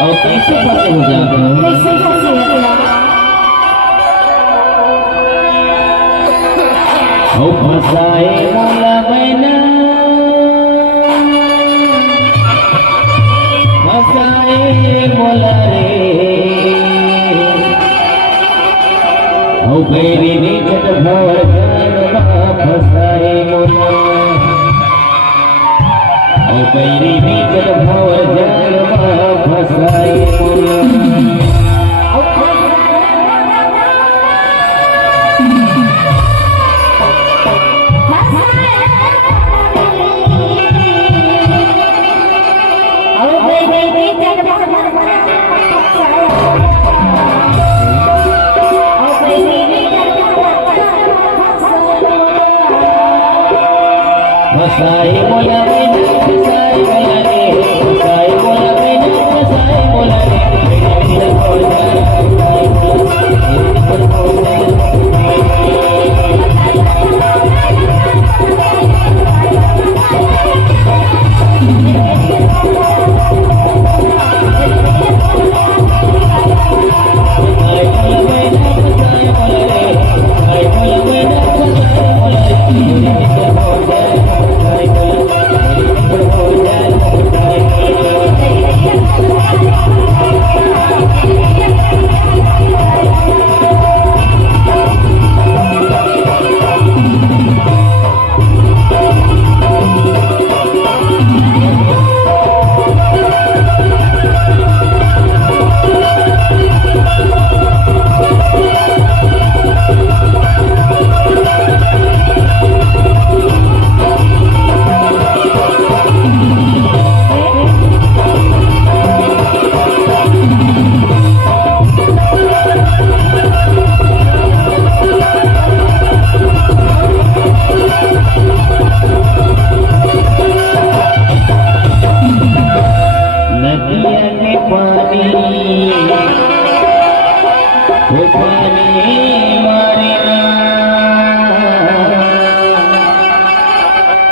और कैसे फंसे हो जाते हो? कैसे फंसे हो गया? ओ फसाए मोला मैना, फसाए मोला रे, ओ बैरी निकट भवर जानवा फसाए मोला, ओ बैरी निकट भवर जानवा फसाए मोला। फसाए मोला मैना, फसाए मोला रे, फसाए मोला मैना, फसाए मोला रे, मेरे भवर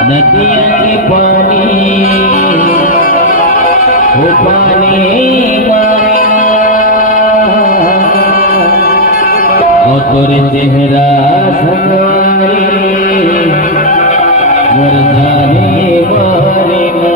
नदिया के पानी वो पानी मारना, और तोरे चेहरा संवारे मरदाने मारना।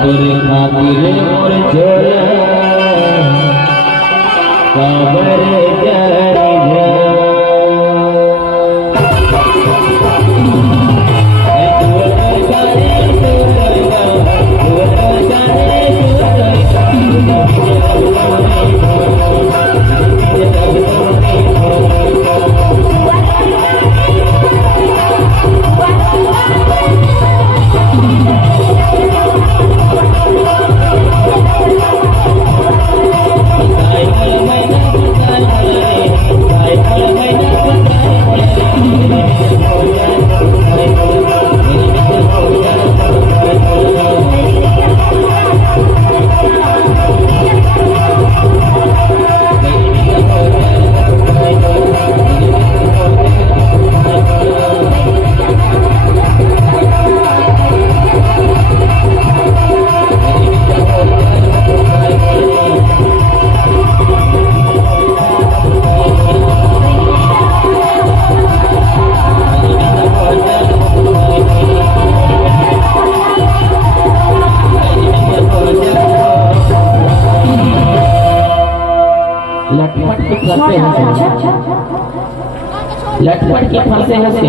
तोरे खातिर मोर जोड़ा कबर जारी जा। लटपट के फंसे हंसे लटपट के फंसे हंसे